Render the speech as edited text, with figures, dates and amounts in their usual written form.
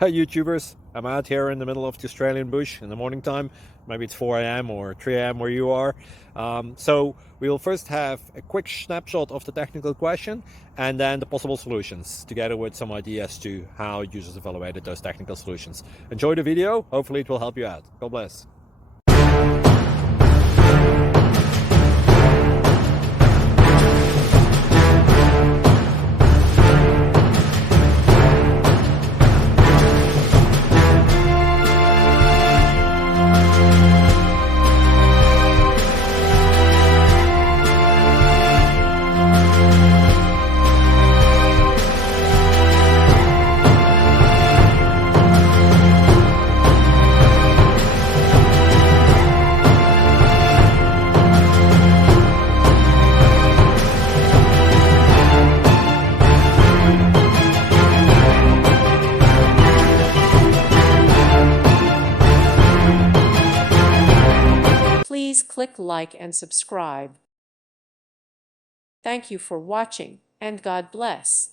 Hey YouTubers, I'm out here in the middle of the Australian bush in the morning time. Maybe it's 4 a.m. or 3 a.m. where you are. So we'll first have a quick snapshot of the technical question and then the possible solutions, together with some ideas to how users evaluated those technical solutions. Enjoy the video, hopefully it will help you out. God bless. Please click like and subscribe. Thank you for watching, and God bless.